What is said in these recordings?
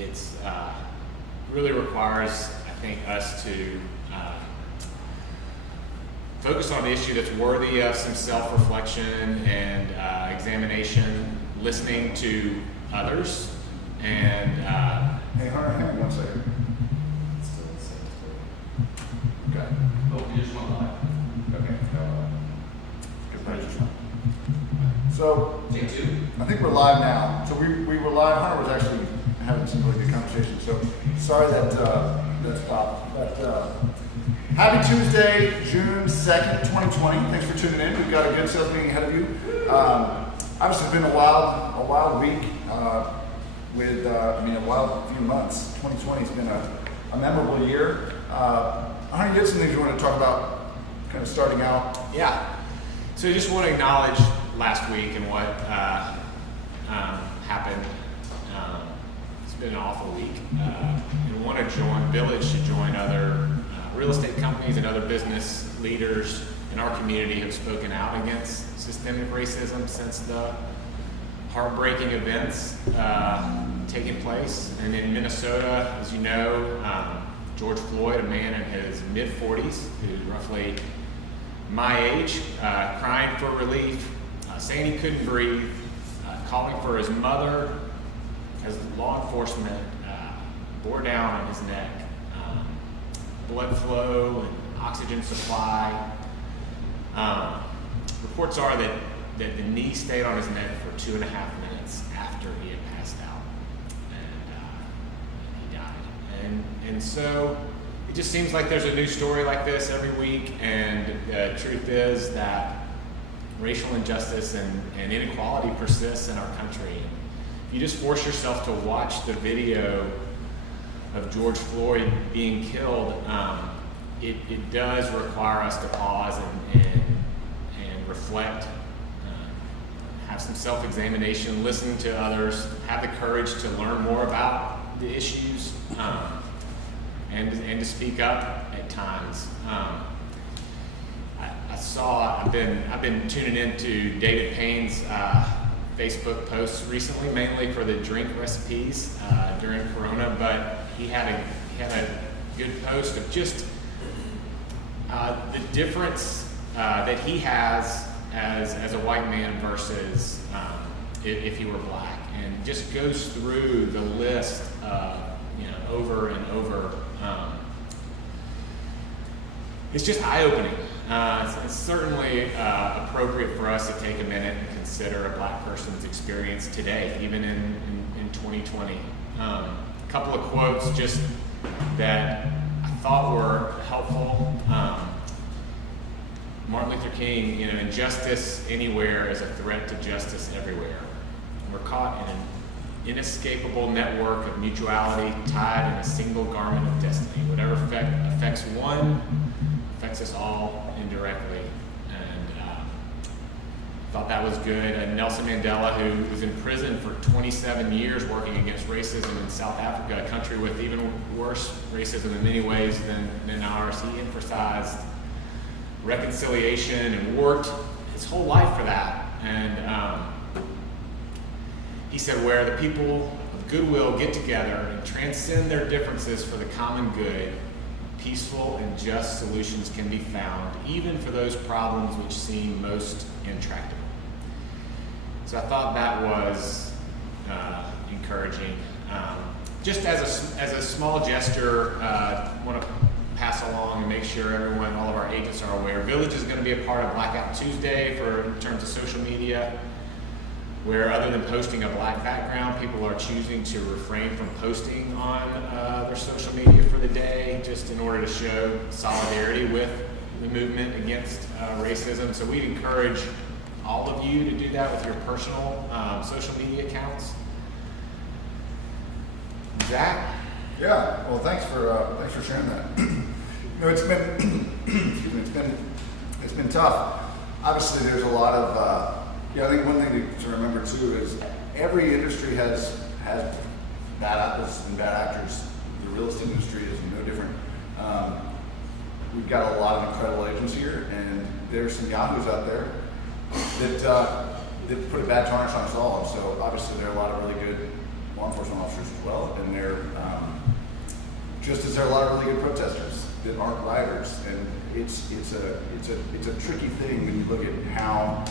it's really requires, I think, us to focus on an issue that's worthy of some self-reflection and examination, listening to others, and hey Hunter, hang on one second. Okay. Oh, you just went live. Okay. So Take two. I think we're live now. So we were live. Hunter was actually having some really good conversation. So sorry that stopped. But happy Tuesday, June 2nd, 2020. Thanks for tuning in. We've got a good sales meeting ahead of you. Obviously, it's been a wild week with a wild few months. 2020 has been a memorable year. Hunter, you had some things you want to talk about, kind of starting out. yeah. So I just want to acknowledge last week and what happened. It's been an awful week. And want to join Village to join other real estate companies and other business leaders in our community who've spoken out against systemic racism since the heartbreaking events taking place. And in Minnesota, as you know, George Floyd, a man in his mid-40s, who's roughly my age, crying for relief, saying he couldn't breathe, calling for his mother as law enforcement bore down on his neck. Blood flow and oxygen supply. Reports are that the knee stayed on his neck for 2.5 minutes after he had passed out, and he died. And so it just seems like there's a new story like this every week, and the truth is that racial injustice and inequality persists in our country. If you just force yourself to watch the video of George Floyd being killed, it does require us to pause and reflect, have some self-examination, listen to others, have the courage to learn more about the issues, and to speak up at times. I've been tuning into David Payne's Facebook posts recently, mainly for the drink recipes during Corona, but he had a good post of just the difference that he has as a white man versus if he were black, and just goes through the list over and over. It's just eye-opening. It's certainly appropriate for us to take a minute and consider a black person's experience today, even in 2020. A couple of quotes just that I thought were helpful. Martin Luther King, injustice anywhere is a threat to justice everywhere. We're caught in an inescapable network of mutuality tied in a single garment of destiny. Whatever affects one affects us all indirectly, and thought that was good. Nelson Mandela, who was in prison for 27 years working against racism in South Africa, a country with even worse racism in many ways than ours, he emphasized reconciliation and worked his whole life for that. And he said, where the people of goodwill get together and transcend their differences for the common good, peaceful and just solutions can be found, even for those problems which seem most intractable. So I thought that was encouraging. Just as a small gesture, want to pass along and make sure everyone, all of our agents are aware. Village is going to be a part of Blackout Tuesday in terms of social media, where other than posting a black background, people are choosing to refrain from posting on their social media for the day, just in order to show solidarity with the movement against racism. So we'd encourage all of you to do that with your personal social media accounts. Zach? Yeah. Well, thanks for sharing that. It's been it's been tough. Obviously, there's a lot of I think one thing to remember too is every industry has bad apples and bad actors. The real estate industry is no different. We've got a lot of incredible agents here, and there's some yahoos out there that put a bad tarnish on us all. And so obviously there are a lot of really good law enforcement officers as well, and they're just as there are a lot of really good protesters that aren't rioters, and it's a tricky thing when you look at how,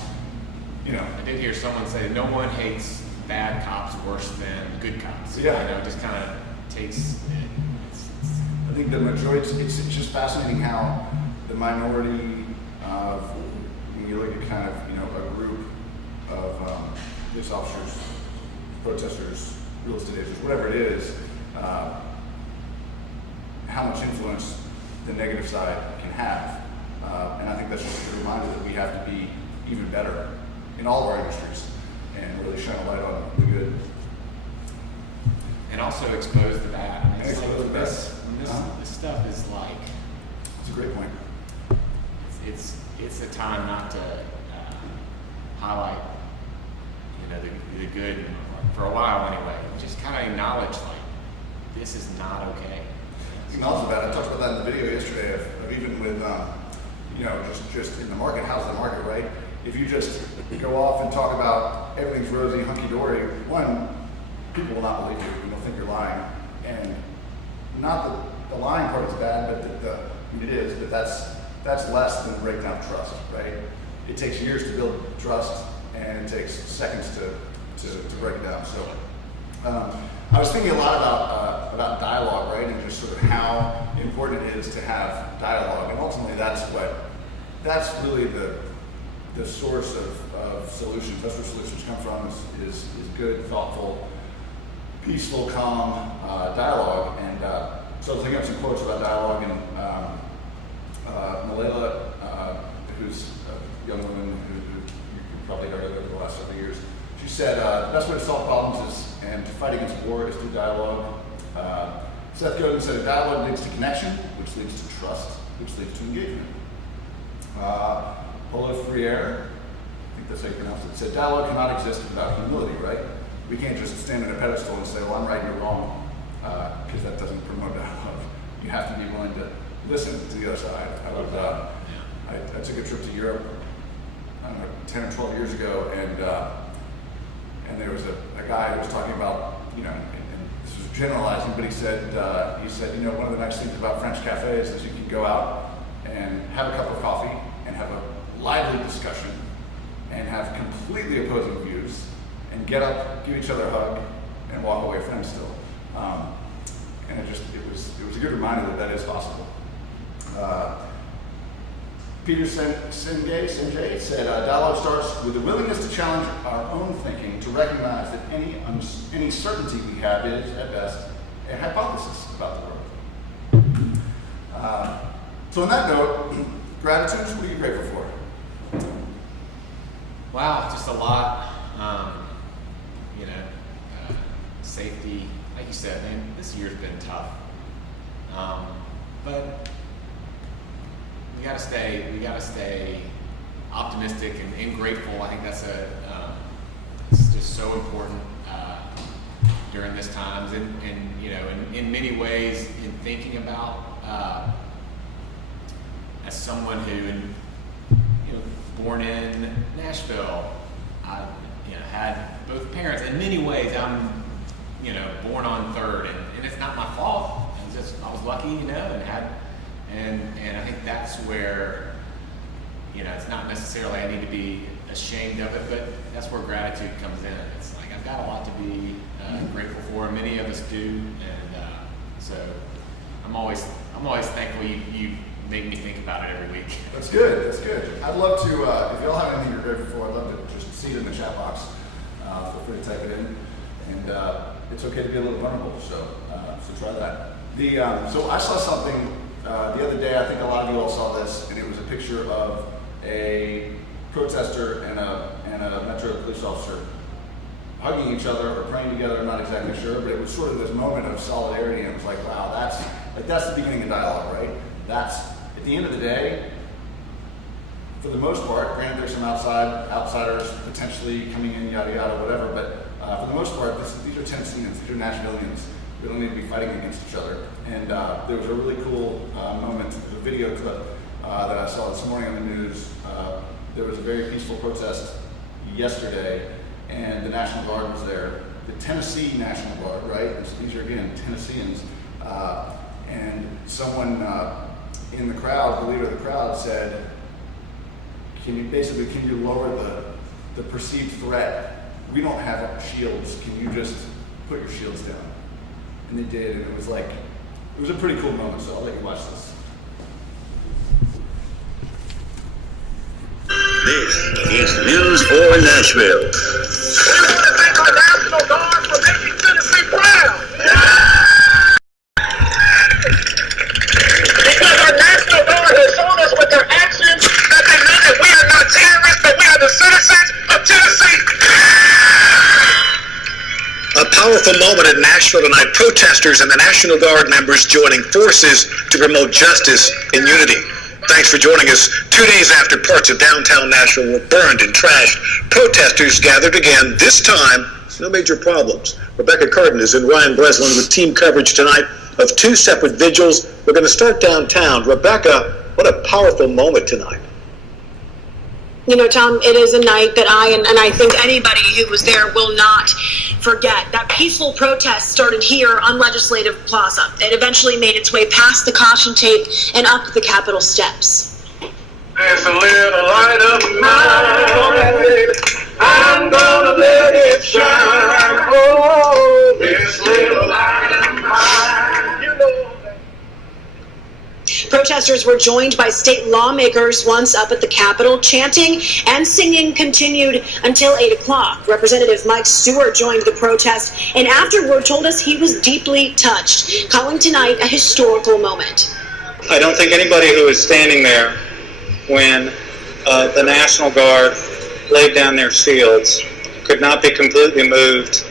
you know. I did hear someone say no one hates bad cops worse than good cops. Yeah. You know, it just kind of takes. I think the majority. It's just fascinating how the minority of, when you look at kind of, you know, a group of police officers, protesters, real estate agents, whatever it is, how much influence the negative side can have. And I think that's just a reminder that we have to be even better in all of our industries and really shine a light on the good. And also expose the bad. I mean, it's Expose like the this, bad. this stuff is like, That's a great point. it's a time not to highlight, you know, the good for a while anyway. Just kind of acknowledge like this is not okay. Acknowledge the bad. I talked about that in the video yesterday of even with, you know, just in the market. How's the market, right? If you just go off and talk about everything's rosy, hunky-dory, one, people will not believe you and they'll think you're lying. And not that the lying part is bad, but it is, but that's less than the breakdown of trust, right? It takes years to build trust and it takes seconds to break it down. So I was thinking a lot about dialogue, right? And just sort of how important it is to have dialogue. And ultimately that's really the source of solutions. That's where solutions come from is good, thoughtful, peaceful, calm dialogue. And so I was looking up some quotes about dialogue, and Malela, who's a young woman who you probably heard of over the last several years, she said the best way to solve problems and to fight against war is through dialogue. Seth Godin said dialogue leads to connection, which leads to trust, which leads to engagement. Paulo Freire, I think that's how you pronounce it, said dialogue cannot exist without humility, right? We can't just stand on a pedestal and say, well, I'm right, you're wrong, because that doesn't promote dialogue. You have to be willing to listen to the other side. I took a trip to Europe, I don't know, 10 or 12 years ago, and there was a guy who was talking about, you know, and this was generalizing, but he said, you know, one of the nice things about French cafes is you can go out and have a cup of coffee and have a lively discussion and have completely opposing views and get up, give each other a hug, and walk away friends still. And it was a good reminder that is possible. Peter Sinjay said, dialogue starts with the willingness to challenge our own thinking, to recognize that any certainty we have is, at best, a hypothesis about the world. So on that note, gratitude, what are you grateful for? Wow, just a lot. You know, safety. Like you said, man, this year's been tough. But we gotta stay optimistic and grateful. I think that's it's just so important during this times, and you know, in many ways, in thinking about as someone who, you know, born in Nashville, I, you know, had both parents. In many ways, I'm, you know, born on third, and it's not my fault. I was lucky, you know, and I think that's where, you know, it's not necessarily I need to be ashamed of it, but that's where gratitude comes in. It's like I've got a lot to be grateful for. Many of us do, and so I'm always thankful you make me think about it every week. That's good. That's good. I'd love to, if y'all have anything you're grateful for, I'd love to just see it in the chat box. Feel free to type it in, and it's okay to be a little vulnerable. So try that. So I saw something the other day. I think a lot of you all saw this, and it was a picture of a protester and a Metro police officer hugging each other or praying together. I'm not exactly sure, but it was sort of this moment of solidarity, and it was like, wow, that's the beginning of dialogue, right? That's at the end of the day. For the most part, granted there's some outsiders potentially coming in, yada yada, whatever, but for the most part, these are Tennesseans, these are Nashvillians. We don't need to be fighting against each other. And there was a really cool moment, a video clip that I saw this morning on the news. There was a very peaceful protest yesterday, and the National Guard was there Tennessee National Guard, right? These are, again, Tennesseans. And someone in the crowd, the leader of the crowd, said, can you lower the perceived threat? We don't have shields. Can you just put your shields down? And they did, and it was a pretty cool moment, so I'll let you watch this. This is News for Nashville. We want to thank our National Guard for making Tennessee proud. Because our National Guard has shown us with their actions that they know that we are not terrorists, but we are the citizens of Tennessee. A powerful moment in Nashville tonight. Protesters and the National Guard members joining forces to promote justice and unity. Thanks for joining us. 2 days after parts of downtown Nashville were burned and trashed, protesters gathered again, this time, no major problems. Rebecca Cardenas and Ryan Breslin with team coverage tonight of 2 separate vigils. We're going to start downtown. Rebecca, what a powerful moment tonight. You know, Tom, it is a night that I think anybody who was there will not forget. That peaceful protest started here on Legislative Plaza. It eventually made its way past the caution tape and up the Capitol steps. There's a little light of mine, I'm gonna let it shine. Oh, this little light of mine, you know. Protesters were joined by state lawmakers once up at the Capitol. Chanting and singing continued until 8 o'clock. Representative Mike Stewart joined the protest and afterward told us he was deeply touched, calling tonight a historical moment. I don't think anybody who was standing there when the National Guard laid down their shields could not be completely moved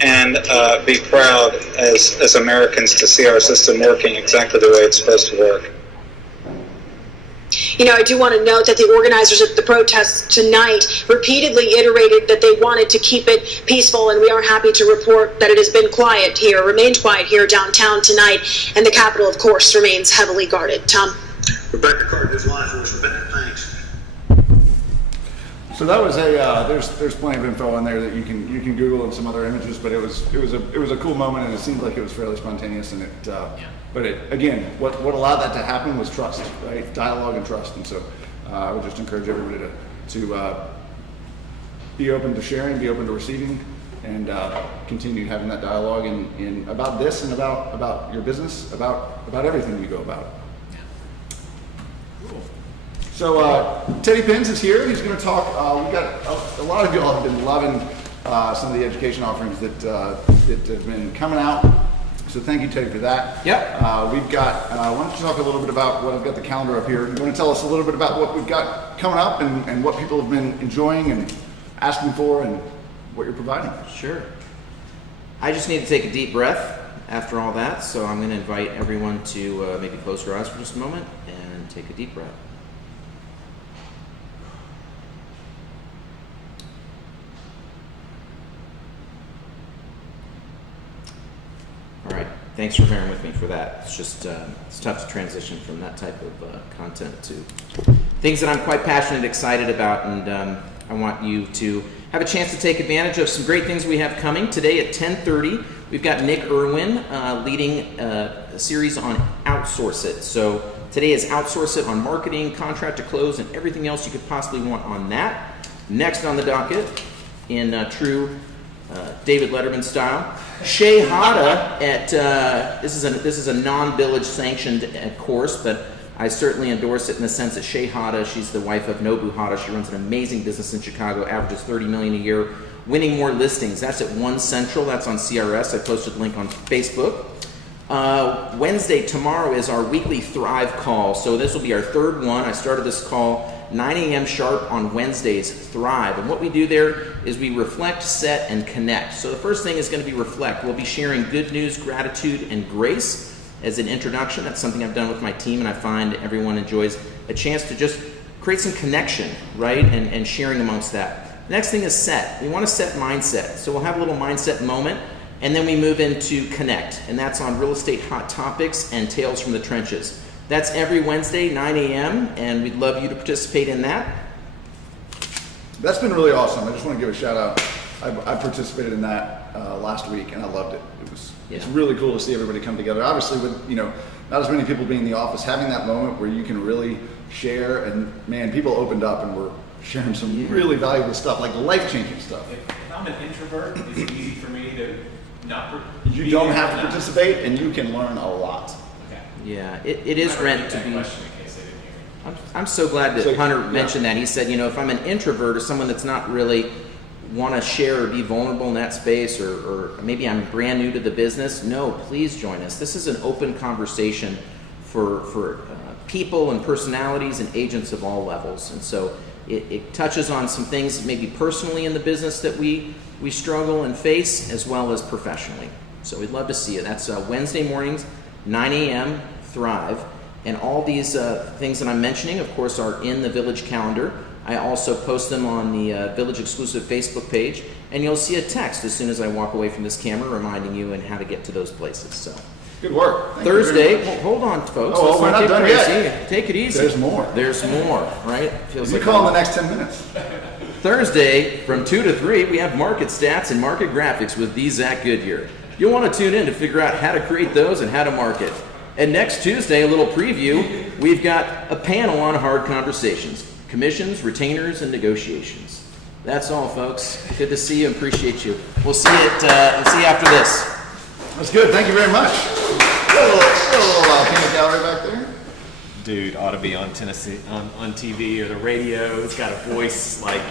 and be proud as Americans to see our system working exactly the way it's supposed to work. You know, I do want to note that the organizers of the protests tonight repeatedly iterated that they wanted to keep it peaceful, and we are happy to report that it has been quiet here, remained quiet here downtown tonight, and the Capitol, of course, remains heavily guarded. Tom? Rebecca Cardenas live for us. Rebecca, thanks. So that was there's plenty of info on there that you can Google and some other images, but it was a cool moment, and it seemed like it was fairly spontaneous, and but again, what allowed that to happen was trust, right? Dialogue and trust, and so I would just encourage everybody to be open to sharing, be open to receiving, and continue having that dialogue in about this and about your business, about everything you go about. Cool. So Teddy Pins is here. He's going to talk. We've got a lot of y'all have been loving some of the education offerings that have been coming out. So thank you, Teddy, for that. Yep. We've got. Why don't you talk a little bit about what I've got the calendar up here? You want to tell us a little bit about what we've got coming up and what people have been enjoying and asking for and what you're providing? Sure. I just need to take a deep breath after all that, so I'm going to invite everyone to maybe close your eyes for just a moment and take a deep breath. All right. Thanks for bearing with me for that. It's just it's tough to transition from that type of content to things that I'm quite passionate and excited about, and I want you to have a chance to take advantage of some great things we have coming. Today at 10:30, we've got Nick Irwin leading a series on Outsource It. So today is Outsource It on marketing, contract to close, and everything else you could possibly want on that. Next on the docket, in true David Letterman style, Shay Hada at this is a non-village sanctioned course, but I certainly endorse it in the sense that Shay Hada, she's the wife of Nobu Hada. She runs an amazing business in Chicago, averages $30 million a year, winning more listings. That's at 1 Central. That's on CRS. I posted a link on Facebook. Wednesday, tomorrow, is our weekly Thrive call. So this will be our third one. I started this call 9 a.m. sharp on Wednesdays, Thrive. And what we do there is we reflect, set, and connect. So the first thing is going to be reflect. We'll be sharing good news, gratitude, and grace as an introduction. That's something I've done with my team, and I find everyone enjoys a chance to just create some connection, right, and sharing amongst that. The next thing is set. We want to set mindset. So we'll have a little mindset moment, and then we move into connect, and that's on real estate hot topics and tales from the trenches. That's every Wednesday, 9 a.m., and we'd love you to participate in that. That's been really awesome. I just want to give a shout out I participated in that last week, and I loved it. It's Yeah. really cool to see everybody come together. Obviously, with not as many people being in the office, having that moment where you can really share, and man, people opened up and were sharing some really valuable stuff, like life-changing stuff. If I'm an introvert, it's easy for me to not. You don't have to participate, and you can learn a lot. Okay. Yeah, it is meant to be. Question in case I didn't hear. I'm so glad that So, Hunter yeah. mentioned that. He said, if I'm an introvert or someone that's not really want to share or be vulnerable in that space, or maybe I'm brand new to the business, no, please join us. This is an open conversation for people and personalities and agents of all levels. And so it touches on some things maybe personally in the business that we struggle and face, as well as professionally. So we'd love to see you. That's Wednesday mornings, 9 a.m., Thrive. And all these things that I'm mentioning, of course, are in the Village calendar. I also post them on the Village exclusive Facebook page, and you'll see a text as soon as I walk away from this camera reminding you and how to get to those places. So Good work. Thank you very Thursday, much. hold on, folks. Oh, Let's we're not get done crazy. yet. Take it easy. There's more. There's more, right? Feels You like call in the next 10 minutes. Thursday from 2 to 3, we have market stats and market graphics with the Zach Goodyear. You'll want to tune in to figure out how to create those and how to market. And next Tuesday, a little preview, we've got a panel on hard conversations, commissions, retainers, and negotiations. That's all, folks. Good to see you. Appreciate you. We'll see you after this. That's good. Thank you very much. Got a little peanut gallery back there. Dude ought to be on Tennessee on TV or the radio. It's got a voice like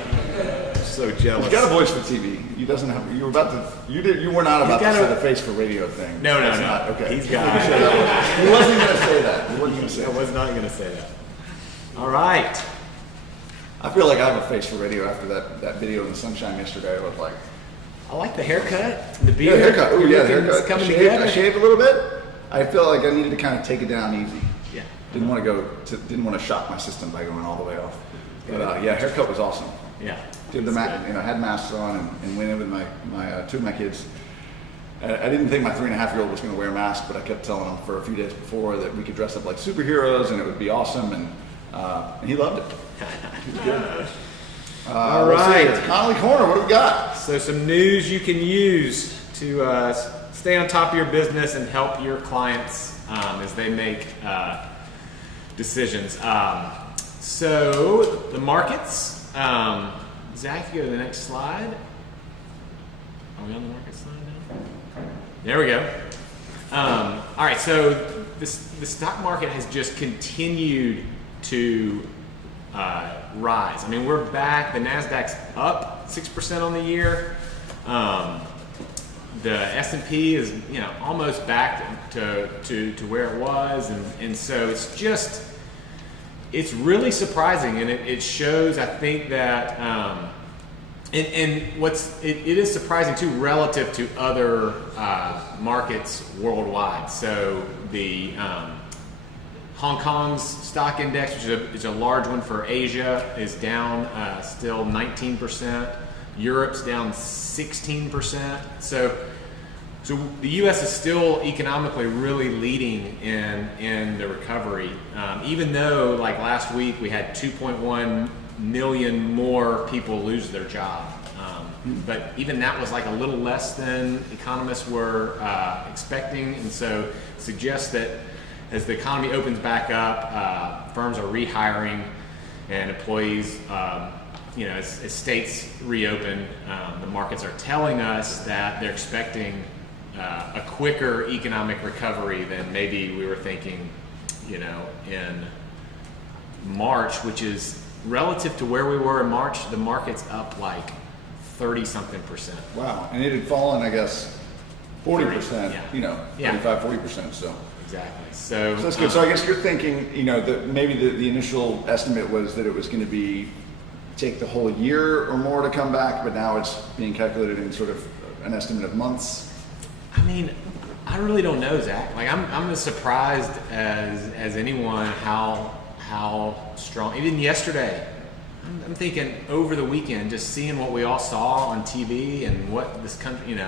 so jealous. He's got a voice for TV. He doesn't have. You were about to. You were not about to got say a- the face for radio thing. No. Okay. He's got. He wasn't going to say that. He wasn't going to say I that. was not going to say that. All right. I feel like I have a face for radio after that video in the sunshine yesterday. I was like, I like the haircut, the yeah, beard. haircut. Oh, yeah, It's haircut. coming I together. shaved a little bit. I felt like I needed to kind of take it down easy. Yeah. Didn't want to shock my system by going all the way off. But yeah, haircut was awesome. Yeah. Did the had masks on and went in with my two of my kids. I didn't think my 3.5-year-old was going to wear a mask, but I kept telling him for a few days before that we could dress up like superheroes and it would be awesome, and he loved it. He was good. All let's see right. here. Connolly Corner, what do we got? So some news you can use to stay on top of your business and help your clients as they make decisions. So the markets. Zach, if you go to the next slide. Are we on the market slide now? There we go. All right, so the stock market has just continued to rise. I mean, we're back. The Nasdaq's up 6% on the year. The S&P is almost back to where it was, and so it's really surprising, and it shows, I think, that and it is surprising too relative to other markets worldwide. So the Hong Kong's stock index, which is a large one for Asia, is down still 19%. Europe's down 16%. So the U.S. is still economically really leading in the recovery, even though like last week we had 2.1 million more people lose their job. But even that was like a little less than economists were expecting, and so suggests that as the economy opens back up, firms are rehiring and employees, as states reopen, the markets are telling us that they're expecting a quicker economic recovery than maybe we were thinking, in March, which is relative to where we were in March. The market's up like 30-something%. Wow, and it had fallen, I guess, 40%. Yeah. 35-40%. So. Exactly. So So that's good. So I guess you're thinking, that maybe the initial estimate was that it was going to take the whole year or more to come back, but now it's being calculated in sort of an estimate of months. I mean, I really don't know, Zach. Like I'm as surprised as anyone how strong. Even yesterday, I'm thinking over the weekend, just seeing what we all saw on TV and what this country, And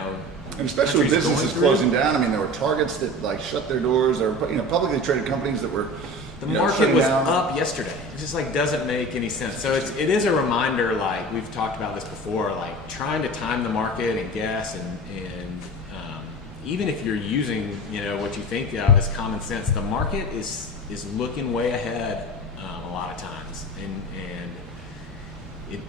especially with country's businesses going through. closing down. I mean, there were Targets that shut their doors, or publicly traded companies that were The you know, market shutting was down. up yesterday. It just like doesn't make any sense. So it is a reminder, like we've talked about this before, like trying to time the market and guess, and even if you're using, you know, what you think of as common sense, the market is looking way ahead a lot of times, and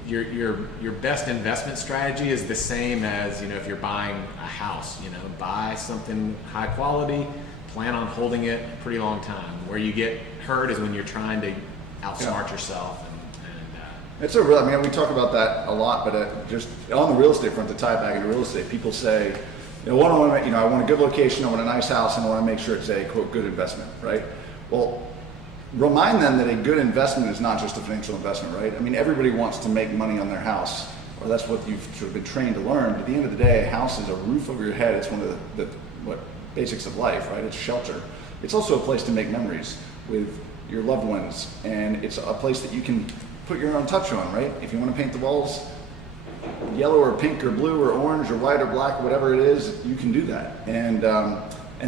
your best investment strategy is the same as, you know, if you're buying a house, you know, buy something high quality, plan on holding it a pretty long time. Where you get hurt is when you're trying to outsmart yourself. It's a real, I mean, we talk about that a lot, but just on the real estate front, to tie it back into real estate, people say, you know, I want a good location, I want a nice house, and I want to make sure it's a, quote, good investment, right? Well, remind them that a good investment is not just a financial investment, right? I mean, everybody wants to make money on their house, or that's what you've sort of been trained to learn. But at the end of the day, a house is a roof over your head. It's one of the basics of life, right? It's shelter. It's also a place to make memories with your loved ones, and it's a place that you can put your own touch on, right? If you want to paint the walls yellow or pink or blue or orange or white or black, whatever it is, you can do that, and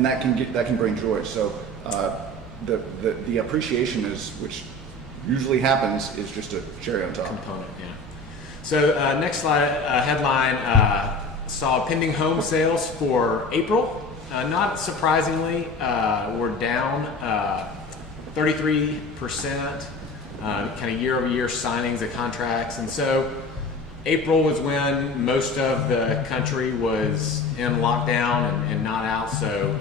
that can bring joy. So the appreciation is, which usually happens, is just a cherry on top. Component, yeah. So next slide, headline, saw pending home sales for April. Not surprisingly, we're down 33%, kind of year-over-year signings of contracts. And so April was when most of the country was in lockdown and not out. So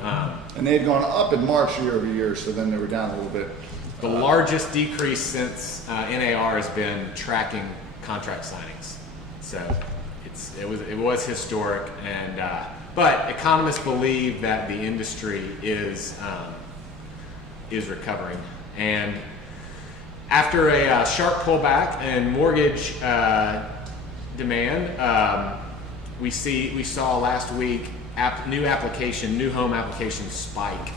and they had gone up in March year over year, so then they were down a little bit. The largest decrease since NAR has been tracking contract signings. So it was historic, and but economists believe that the industry is recovering. And after a sharp pullback in mortgage demand, we saw last week new home applications spike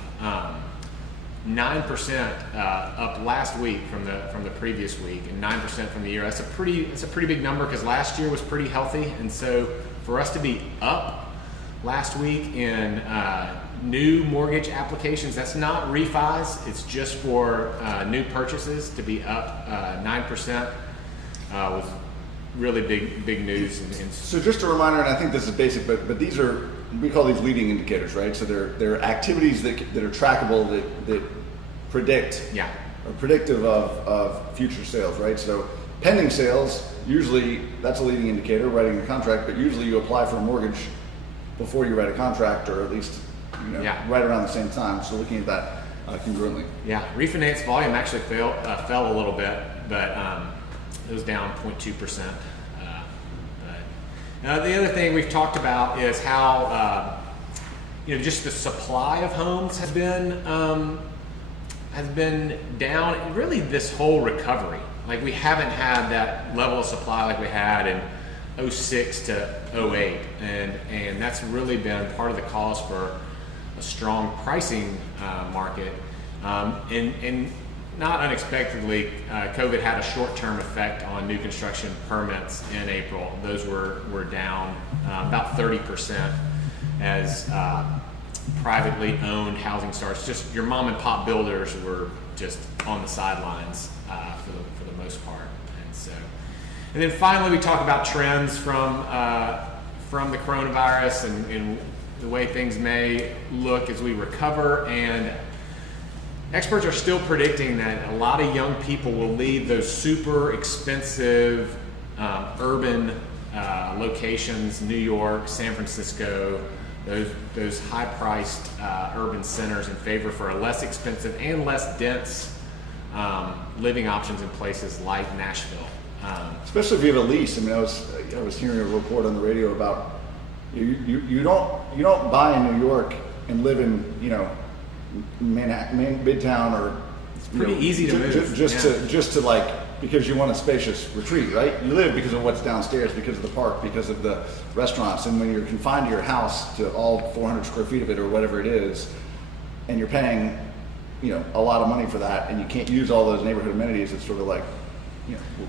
9% up last week from the previous week, and 9% from the year. That's a pretty big number, because last year was pretty healthy. And so for us to be up last week in new mortgage applications, that's not refis, it's just for new purchases, to be up 9% was really big news. So just a reminder, and I think this is basic, but these are, we call these leading indicators, right? So they're activities that are trackable, that predict, or predictive of future sales, right? So pending sales, usually that's a leading indicator, writing a contract, but usually you apply for a mortgage before you write a contract, or at least right around the same time. So looking at that congruently. Yeah, refinance volume actually fell a little bit, but it was down 0.2%. The other thing we've talked about is how just the supply of homes has been down. Really, this whole recovery, like we haven't had that level of supply like we had in 06 to 08, and that's really been part of the cause for a strong pricing market. And not unexpectedly, COVID had a short-term effect on new construction permits in April. Those were down about 30% as privately owned housing starts. Just your mom and pop builders were just on the sidelines for the most part. And then finally, we talk about trends from the coronavirus and the way things may look as we recover. And experts are still predicting that a lot of young people will leave those super expensive urban locations, New York, San Francisco, those high-priced urban centers, in favor for a less expensive and less dense living options in places like Nashville. Especially if you have a lease. I mean, I was hearing a report on the radio about you don't buy in New York and live in Manhattan, Midtown, or it's pretty easy to move. Just to like, because you want a spacious retreat, right? You live because of what's downstairs, because of the park, because of the restaurants. And when you're confined to your house, to all 400 square feet of it or whatever it is, and you're paying a lot of money for that, and you can't use all those neighborhood amenities, it's sort of like,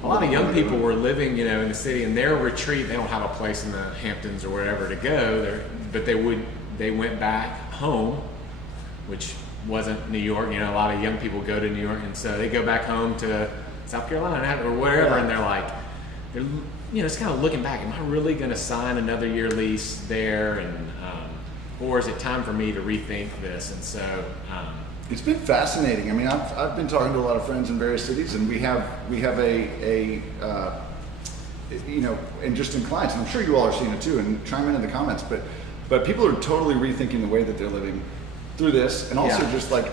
a lot of young people were living, in the city, and their retreat, they don't have a place in the Hamptons or wherever to go, but they went back home, which wasn't New York. You know, a lot of young people go to New York, and so they go back home to South Carolina or wherever, and they're like, it's kind of looking back. Am I really going to sign another year lease there? And or is it time for me to rethink this? And so it's been fascinating. I mean, I've been talking to a lot of friends in various cities, and we have a and just in clients, and I'm sure you all are seeing it too, and chime in the comments, but people are totally rethinking the way that they're living through this, and also just like,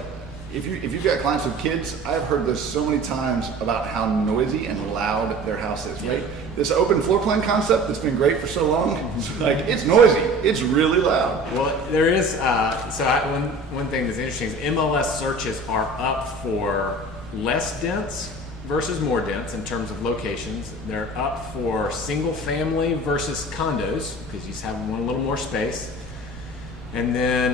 if you've got clients with kids, I've heard this so many times about how noisy and loud their house is, right? This open floor plan concept that's been great for so long, like, it's noisy, it's really loud. Well, there is, one thing that's interesting is MLS searches are up for less dense versus more dense in terms of locations. They're up for single family versus condos, because you just have one little more space. And then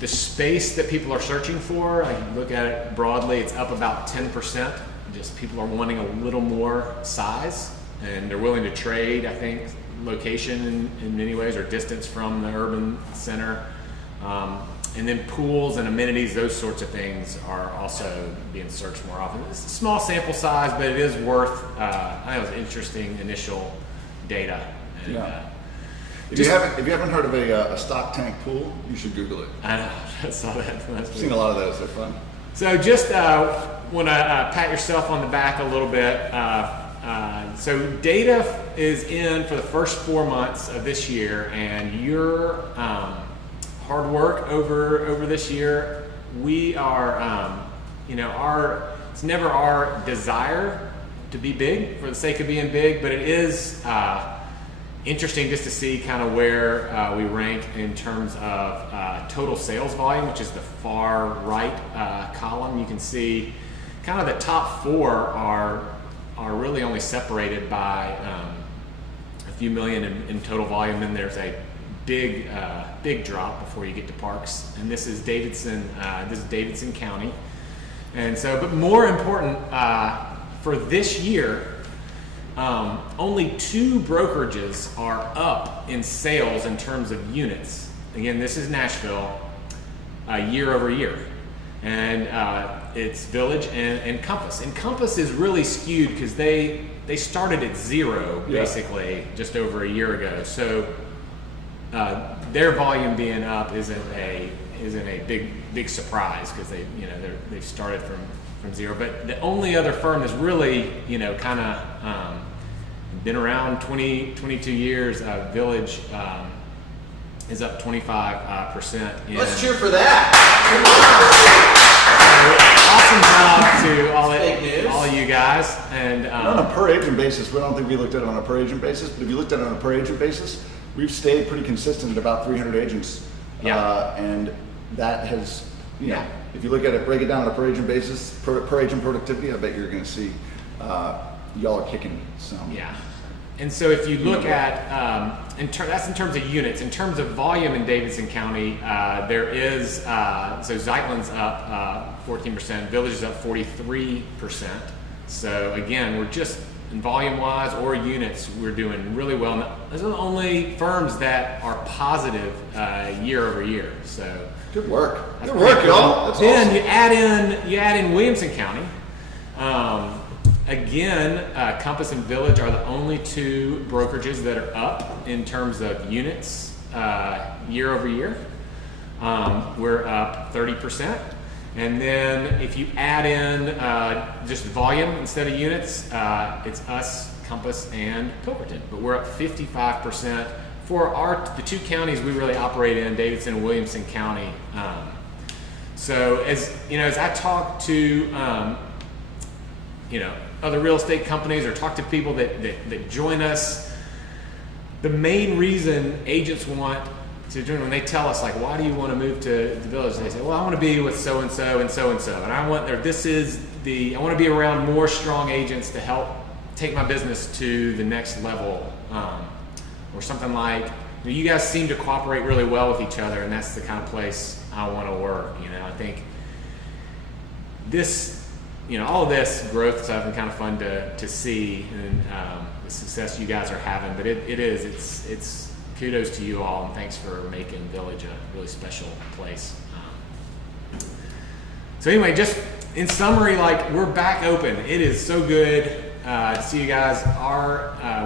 the space that people are searching for, I look at it broadly, it's up about 10%. Just people are wanting a little more size, and they're willing to trade, I think, location in many ways, or distance from the urban center. And then pools and amenities, those sorts of things are also being searched more often. It's a small sample size, but it is worth, I think it was interesting initial data. And, if you haven't heard of a stock tank pool, you should Google it. I know, I saw that. I've seen a lot of those, they're fun. So just want to pat yourself on the back a little bit. So data is in for the first 4 months of this year, and your hard work over this year, we are, it's never our desire to be big for the sake of being big, but it is interesting just to see kind of where we rank in terms of total sales volume, which is the far right column. You can see kind of the top 4 are really only separated by a few million in total volume. Then there's a big drop before you get to parks, and this is Davidson. This is Davidson County, and so. But more important for this year, only 2 brokerages are up in sales in terms of units. Again, this is Nashville, year over year, and it's Village and Compass. And Compass is really skewed because they started at 0 basically just over a year ago. So. Their volume being up isn't a big surprise, because they've started from 0. But the only other firm that's really kind of been around 22 years, Village, is up 25%. Let's cheer for that. Awesome job to all of you guys. And on a per agent basis, I don't think we looked at it on a per agent basis, but if you looked at it on a per agent basis, we've stayed pretty consistent at about 300 agents. And that has, if you look at it, break it down on a per agent basis, per agent productivity, I bet you're going to see y'all are kicking some. Yeah. And so if you look at, that's in terms of units. In terms of volume in Davidson County, there is, so Zeitland's up 14%, Village is up 43%. So again, we're just, in volume-wise or units, we're doing really well. And those are the only firms that are positive year over year. So good work. Good work, y'all. That's then awesome. you add in Williamson County. Again, Compass and Village are the only 2 brokerages that are up in terms of units year over year. We're up 30%. And then if you add in just volume instead of units, it's us, Compass, and Pilkerton. But we're up 55% for the 2 counties we really operate in, Davidson and Williamson County. So as I talk to other real estate companies, or talk to people that join us, the main reason agents want to join, when they tell us, like, why do you want to move to the Village, they say, well, I want to be with so and so and so and so, and I want I want to be around more strong agents to help take my business to the next level, or something like, you guys seem to cooperate really well with each other, and that's the kind of place I want to work. I think this, all of this growth stuff is kind of fun to see, and the success you guys are having. But it's kudos to you all, and thanks for making Village a really special place. So anyway, just in summary, like, we're back open. It is so good to see you guys.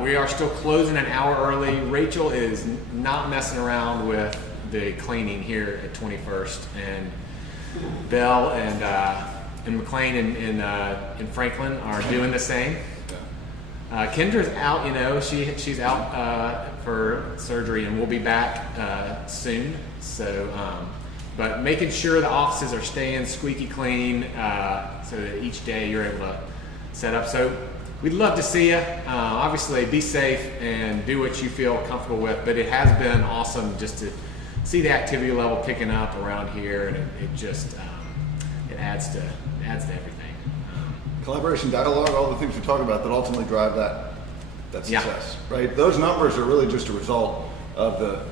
We are still closing an hour early. Rachel is not messing around with the cleaning here at 21st, and Belle and McLean in Franklin are doing the same. Kendra's out, she's out for surgery, and we'll be back soon. So, but making sure the offices are staying squeaky clean, so that each day you're able to set up. So we'd love to see you. Obviously, be safe and do what you feel comfortable with. But it has been awesome just to see the activity level picking up around here, and it just it adds to everything. Collaboration, dialogue, all the things we talk about that ultimately drive that success, right? Those numbers are really just a result of the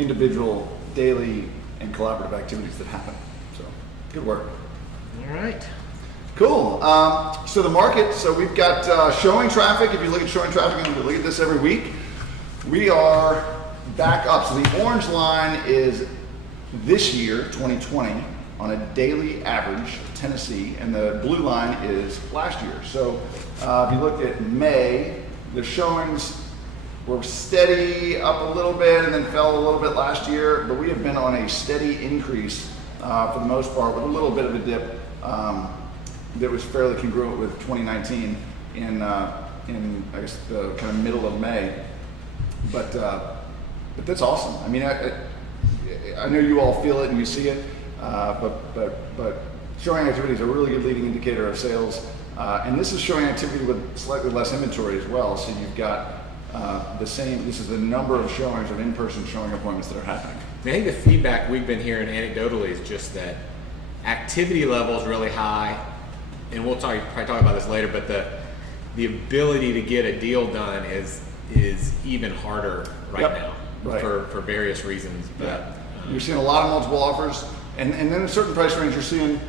individual, daily, and collaborative activities that happen. So, good work. All right. Cool. So the market, so we've got showing traffic. If you look at showing traffic, and we look at this every week, we are back up. So the orange line is this year, 2020, on a daily average of Tennessee, and the blue line is last year. So if you look at May, the showings were steady up a little bit and then fell a little bit last year, but we have been on a steady increase for the most part, with a little bit of a dip that was fairly congruent with 2019 in I guess the kind of middle of May. But that's awesome. I mean, I know you all feel it and you see it. But showing activity is a really good leading indicator of sales, and this is showing activity with slightly less inventory as well. So you've got the same. This is the number of showings of in-person showing appointments that are happening. I think the feedback we've been hearing anecdotally is just that activity level is really high, and we'll probably talk about this later. But the ability to get a deal done is even harder now for various reasons. But you're seeing a lot of multiple offers. And then in a certain price range, you're seeing,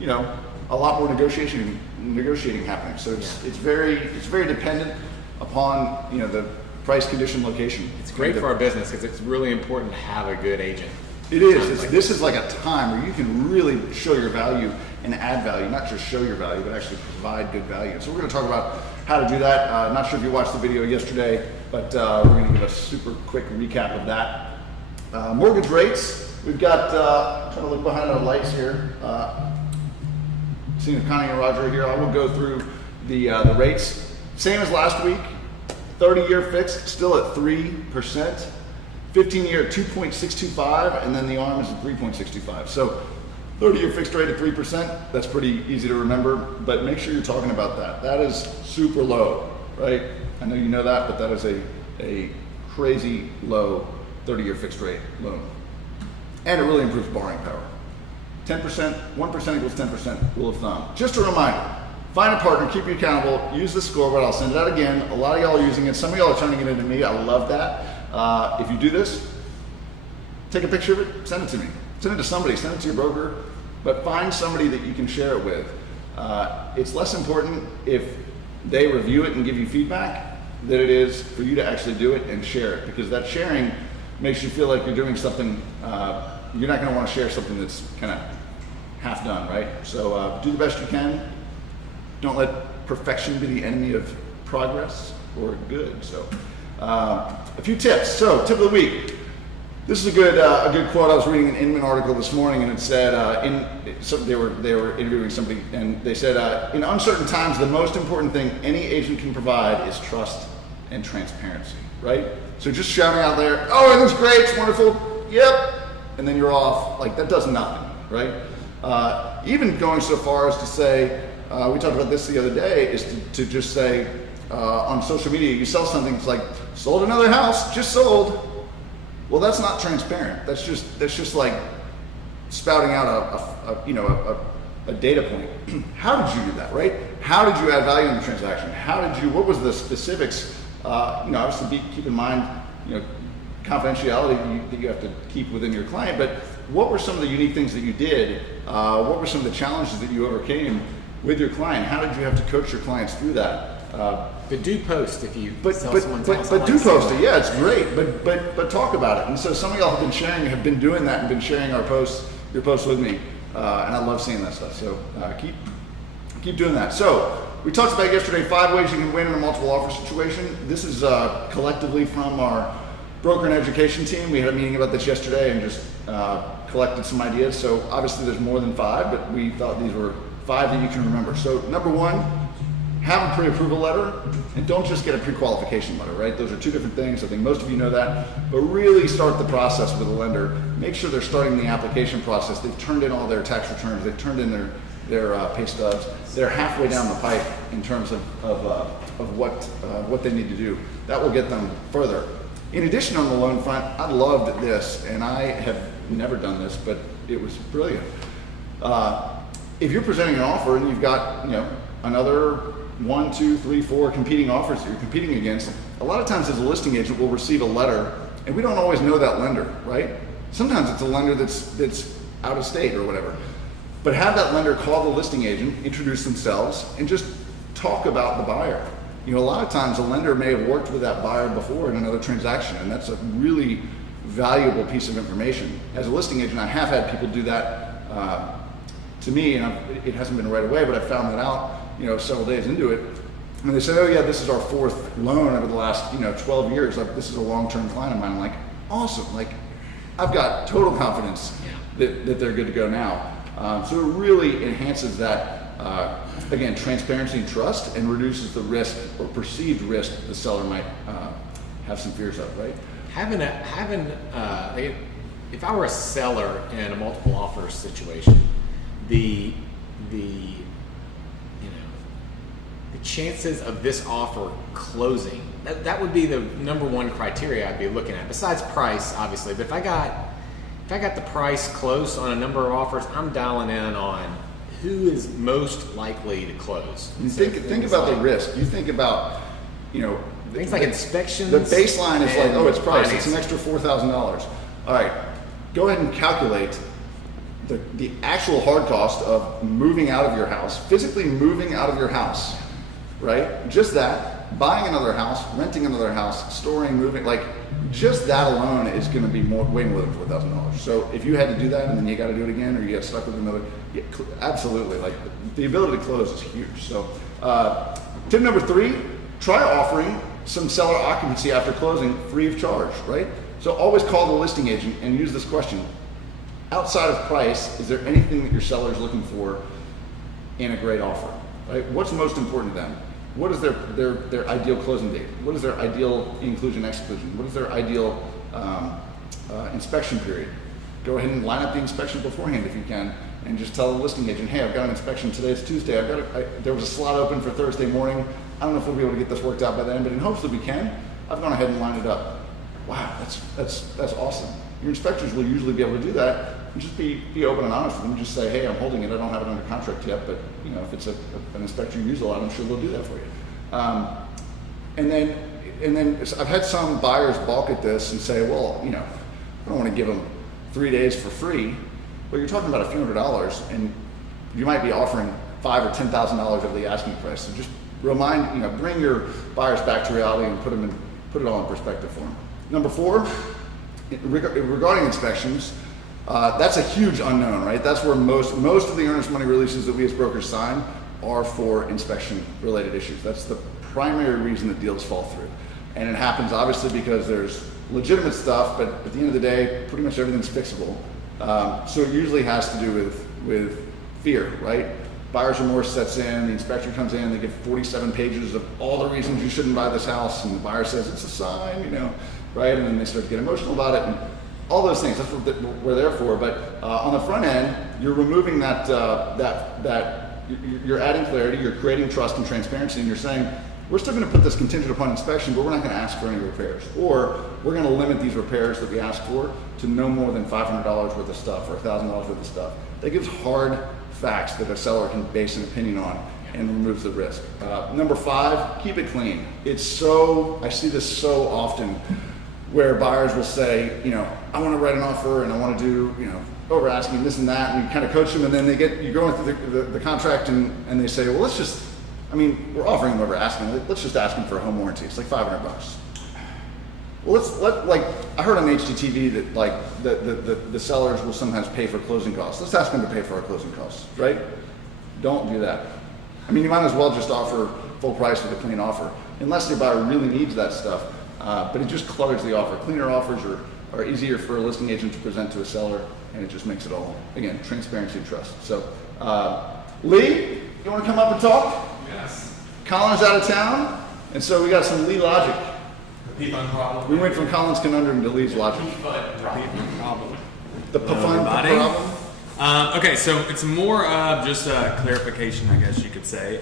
a lot more negotiating happening. So it's very dependent upon the price, condition, location. It's great for our business because it's really important to have a good agent. It is. This is like a time where you can really show your value and add value, not just show your value, but actually provide good value. So we're going to talk about how to do that. Not sure if you watched the video yesterday, but we're going to give a super quick recap of that. Mortgage rates. We've got, I'm trying to look behind our lights here. Seeing Connie and Roger here, I will go through the rates. Same as last week. 30-year fixed, still at 3%. 15-year 2.625, and then the ARM is at 3.625. So 30-year fixed rate at 3%, that's pretty easy to remember, but make sure you're talking about that. That is super low, right? I know you know that, but that is a crazy low 30-year fixed rate loan. And it really improves borrowing power. 10%, 1% equals 10%, rule of thumb. Just a reminder, find a partner, keep you accountable, use the scoreboard. I'll send it out again. A lot of y'all are using it. Some of y'all are turning it into me. I love that. If you do this, take a picture of it, send it to me. Send it to somebody, send it to your broker, but find somebody that you can share it with. It's less important if they review it and give you feedback than it is for you to actually do it and share it, because that sharing makes you feel like you're doing something, you're not going to want to share something that's kind of half done, right? So do the best you can. Don't let perfection be the enemy of progress or good. So a few tips. So tip of the week. This is a good quote. I was reading an Inman article this morning, and it said they were interviewing somebody, and they said in uncertain times the most important thing any agent can provide is trust and transparency, right? So just shouting out there, oh, everything's great, it's wonderful, yep, and then you're off, like that does nothing, right? Even going so far as to say, we talked about this the other day, is to just say on social media, you sell something, it's like, sold another house, just sold. Well, that's not transparent. That's just like spouting out a data point. How did you do that, right? How did you add value in the transaction? What was the specifics? Obviously keep in mind, confidentiality that you have to keep within your client, but what were some of the unique things that you did? What were some of the challenges that you overcame with your client? How did you have to coach your clients through that? But do post if you sell someone's house. But do post it. Yeah, it's great. But talk about it. And so some of y'all have been doing that and been sharing your posts with me. And I love seeing that stuff. So keep doing that. So we talked about yesterday 5 ways you can win in a multiple offer situation. This is collectively from our broker and education team. We had a meeting about this yesterday and just collected some ideas. So obviously there's more than 5, but we thought these were 5 that you can remember. So number 1, have a pre-approval letter, and don't just get a pre-qualification letter, right? Those are 2 different things. I think most of you know that, but really start the process with a lender. Make sure they're starting the application process. They've turned in all their tax returns. They've turned in their pay stubs. They're halfway down the pipe in terms of what they need to do. That will get them further. In addition, on the loan front, I loved this, and I have never done this, but it was brilliant. If you're presenting an offer and you've got another 1, 2, 3, 4 competing offers that you're competing against, a lot of times as a listing agent we'll receive a letter, and we don't always know that lender, right? Sometimes it's a lender that's out of state or whatever. But have that lender call the listing agent, introduce themselves, and just talk about the buyer. A lot of times a lender may have worked with that buyer before in another transaction, and that's a really valuable piece of information. As a listing agent, I have had people do that to me, and it hasn't been right away, but I found that out several days into it. And they say, oh yeah, this is our 4th loan over the last 12 years. Like, this is a long-term client of mine. I'm like, awesome. Like, I've got total confidence that they're good to go now. So it really enhances that, again, transparency and trust, and reduces the risk or perceived risk the seller might have some fears of, right? If I were a seller in a multiple offer situation, the chances of this offer closing, that would be the number 1 criteria I'd be looking at, besides price, obviously. But if I got the price close on a number of offers, I'm dialing in on who is most likely to close. You think about the risk. You think about, things like inspections. The baseline is like, it's price. Finance. It's an extra $4,000. All right, go ahead and calculate the actual hard cost of moving out of your house, physically moving out of your house, right? Just that, buying another house, renting another house, storing, moving, like just that alone is going to be way more than $4,000. So if you had to do that and then you got to do it again, or you get stuck with another, absolutely. Like, the ability to close is huge. So tip number 3, try offering some seller occupancy after closing free of charge, right? So always call the listing agent and use this question. Outside of price, is there anything that your seller is looking for in a great offer, right? What's most important to them? What is their ideal closing date? What is their ideal inclusion/exclusion? What is their ideal inspection period? Go ahead and line up the inspection beforehand if you can, and just tell the listing agent, hey, I've got an inspection. Today's Tuesday. There was a slot open for Thursday morning. I don't know if we'll be able to get this worked out by then, but in hopes that we can, I've gone ahead and lined it up. Wow, that's awesome. Your inspectors will usually be able to do that. And just be open and honest with them. Just say, hey, I'm holding it. I don't have it under contract yet, but if it's an inspector you use a lot, I'm sure they'll do that for you. And then I've had some buyers balk at this and say, well, I don't want to give them 3 days for free. Well, you're talking about a few $100s, and you might be offering $5,000 or $10,000 over the asking price. So just bring your buyers back to reality and put it all in perspective for them. Number 4, regarding inspections. That's a huge unknown, right? That's where most of the earnest money releases that we as brokers sign are for inspection-related issues. That's the primary reason that deals fall through. And it happens obviously because there's legitimate stuff, but at the end of the day, pretty much everything's fixable. So it usually has to do with fear, right? Buyer's remorse sets in, the inspector comes in, they get 47 pages of all the reasons you shouldn't buy this house, and the buyer says it's a sign, right? And then they start to get emotional about it. And all those things, that's what we're there for. But on the front end, you're removing you're adding clarity, you're creating trust and transparency, and you're saying, we're still going to put this contingent upon inspection, but we're not going to ask for any repairs. Or we're going to limit these repairs that we ask for to no more than $500 worth of stuff or $1,000 worth of stuff. That gives hard facts that a seller can base an opinion on and removes the risk. Number 5, keep it clean. I see this so often, where buyers will say, I want to write an offer and I want to do, over asking this and that, and you kind of coach them, and then you go into the contract and they say, well, we're offering them over asking, let's just ask them for a home warranty. It's like $500. Well, I heard on HGTV that like the sellers will sometimes pay for closing costs. Let's ask them to pay for our closing costs, right? Don't do that. I mean, you might as well just offer full price with a clean offer, unless the buyer really needs that stuff. But it just clutters the offer. Cleaner offers are easier for a listing agent to present to a seller, and it just makes it all, again, transparency and trust. So, Lee, you want to come up and talk? Yes. Colin's out of town, and so we got some Lee logic. The P-Fun problem. We went from Colin's conundrum to Lee's logic. P-Fun problem. The P-Fun everybody. problem. Okay, so it's more of just a clarification, I guess you could say.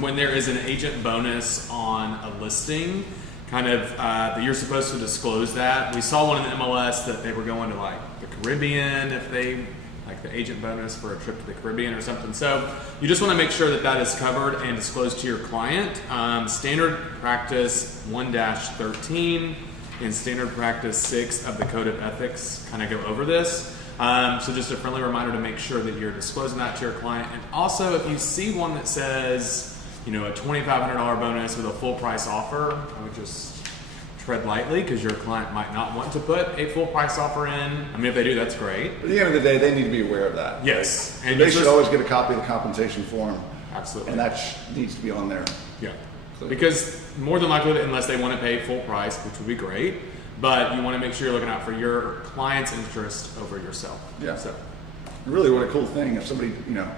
When there is an agent bonus on a listing, kind of that you're supposed to disclose that. We saw one in the MLS that they were going to like the Caribbean if they like the agent bonus for a trip to the Caribbean or something. So you just want to make sure that that is covered and disclosed to your client. Standard practice 1-13 and standard practice 6 of the Code of Ethics kind of go over this. So just a friendly reminder to make sure that you're disclosing that to your client. And also if you see one that says, you know, a $2,500 bonus with a full price offer, I would just tread lightly because your client might not want to put a full price offer in. I mean, if they do, that's great. At the end of the day, they need to be aware of that. Yes. And they should always get a copy of the compensation form. Absolutely. And that needs to be on there. Yeah. Because more than likely, unless they want to pay full price, which would be great, but you want to make sure you're looking out for your client's interest over yourself. Yeah. So. Really, what a cool thing if somebody, you know,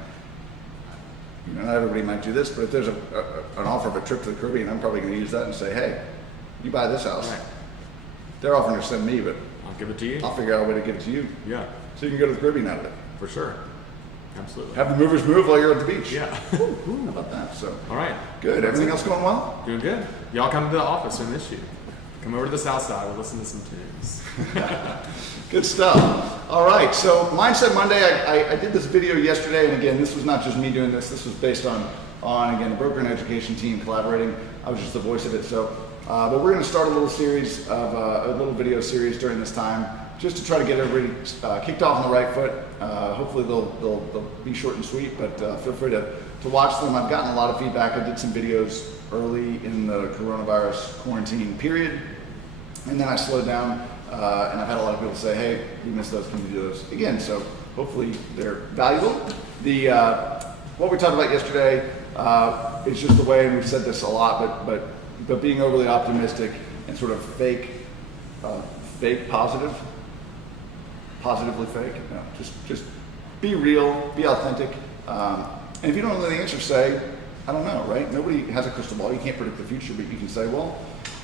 not everybody might do this, but if there's an offer of a trip to the Caribbean, I'm probably going to use that and say, hey, you buy this house. Right. They're offering to send me, but I'll give it to you. I'll figure out a way to give it to you. Yeah. So you can go to the Caribbean out of it. For sure. Absolutely. Have the movers move while you're at the beach. Yeah. How about that? So. All right. Good. Everything else going well? Doing good. Y'all come to the office and miss you. Come over to the south side. We'll listen to some tunes. Good stuff. All right. So Mindset Monday, I did this video yesterday, and again, this was not just me doing this. This was based on again, the broker and education team collaborating. I was just the voice of it. So, but we're going to start a little series of a little video series during this time, just to try to get everybody kicked off on the right foot. Hopefully they'll be short and sweet, but feel free to watch them. I've gotten a lot of feedback. I did some videos early in the coronavirus quarantine period, and then I slowed down, and I've had a lot of people say, hey, we missed those, can you do those again? So hopefully they're valuable. What we talked about yesterday is just the way, and we've said this a lot, but being overly optimistic and sort of fake positive, positively fake. No, just be real, be authentic. And if you don't know the answer, say, I don't know, right? Nobody has a crystal ball. You can't predict the future, but you can say, well,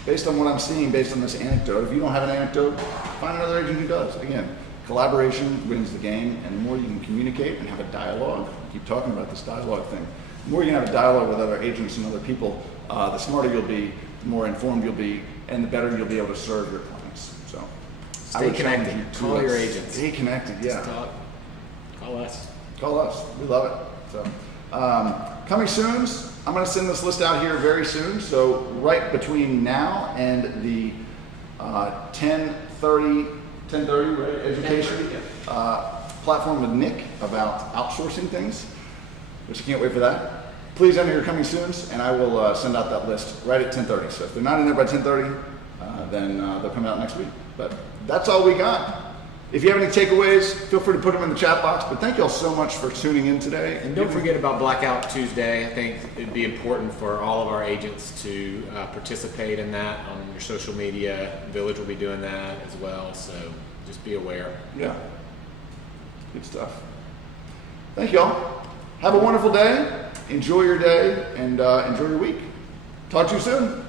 based on what I'm seeing, based on this anecdote, if you don't have an anecdote, find another agent who does. Again, collaboration wins the game, and the more you can communicate and have a dialogue, keep talking about this dialogue thing, the more you can have a dialogue with other agents and other people, the smarter you'll be, the more informed you'll be, and the better you'll be able to serve your clients. So, Stay connected. Call your agents. Stay connected, yeah. Just talk. Call us. Call us. We love it. So, coming soon, I'm going to send this list out here very soon. So right between now and the 10:30, right? Education platform with Nick about outsourcing things, which I can't wait for that. Please enter your coming soons, and I will send out that list right at 10:30. So if they're not in there by 10:30, then they'll come out next week. But that's all we got. If you have any takeaways, feel free to put them in the chat box. But thank you all so much for tuning in today. And don't forget about Blackout Tuesday. I think it'd be important for all of our agents to participate in that on your social media. Village will be doing that as well, so just be aware. Yeah. Good stuff. Thank you all. Have a wonderful day. Enjoy your day and enjoy your week. Talk to you soon.